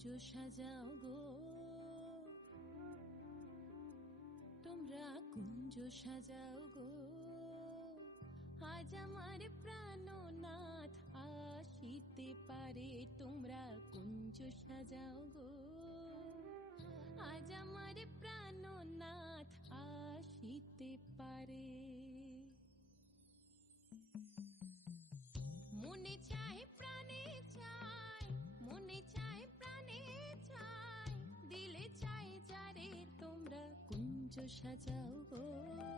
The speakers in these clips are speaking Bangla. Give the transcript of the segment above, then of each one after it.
কুঞ্জ সাজাও গো। তোমরা কুঞ্জ সাজাও গো। আজ আমার প্রাণনাথ আসিতে পারে, তোমরা কুঞ্জ সাজাও গো। আজ আমার প্রাণনাথ আসিতে পারে। মনে চায় কুঞ্জ সাজাও গো আজ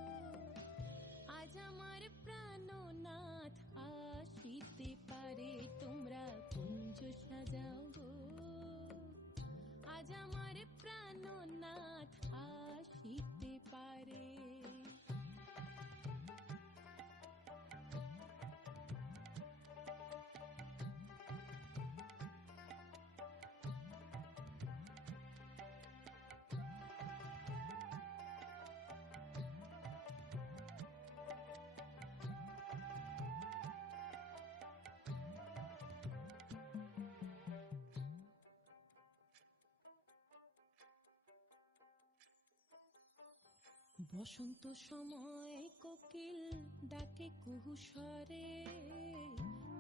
বসন্ত সময় কোকিল ডাকে কুহু স্বরে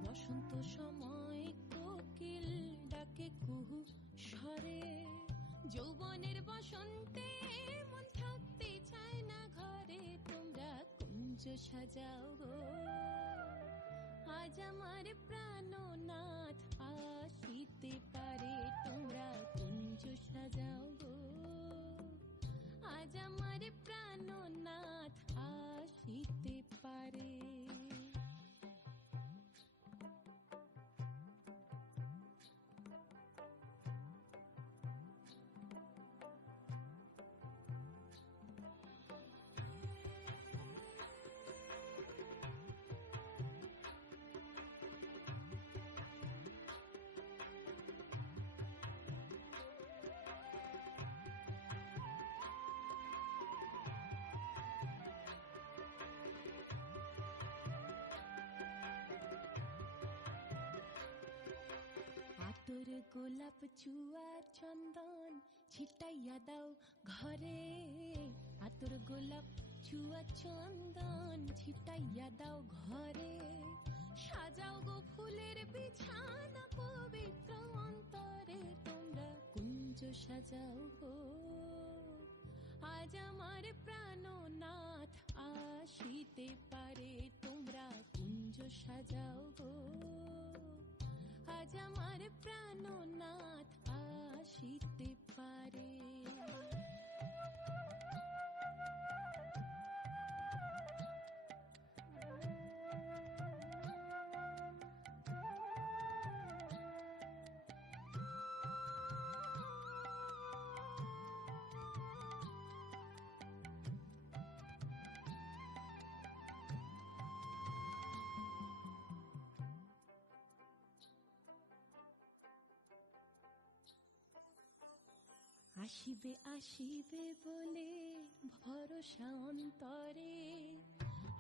বসন্ত সময় কোকিল ডাকে কুহু স্বরে যৌবনের বসন্তে মন থাকতে চায় না ঘরে, তোমরা কুঞ্জ সাজাও গো। আজ আমার প্রাণনাথ আসিতে পারে, তোমরা কুঞ্জ সাজাও গো। আজ আমার প্রাণনাথ গোলাপ চুয়া চন্দন ছিটাইয়া দাও ঘরে। আতর গোলাপ চুয়া চন্দন ছিটাইয়া দাও ঘরে। সাজাও গো ফুলের বিছানা পবিত্র অন্তরে, তোমরা কুঞ্জ সাজাও গো। আজ আমার প্রাণনাথ আসিতে পারে, তোমরা কুঞ্জ সাজাও আজ আমার প্রাণনাথ আসিতে পারে আসিবে আসিবে বলে ভরসা অন্তরে।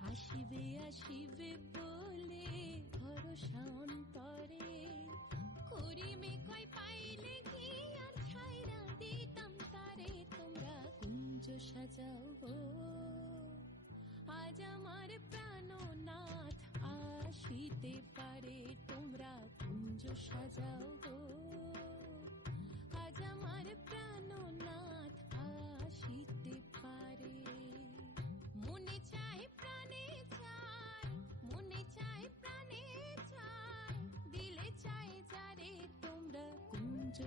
আসিবে আসিবে বলে ভরসা অন্তরে। করিমে কয় পাইলে কি আর ছাইরা দিতাম তারে? তোমরা কুঞ্জ সাজাও আজ আমার প্রাণনাথ আসিতে পারে, তোমরা কুঞ্জ সাজাও গো।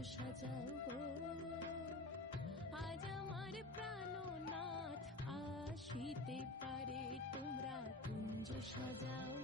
সাজাও গো। আজ আমার প্রাণনাথ আসিতে পারে তোমরা কুঞ্জ সাজাও।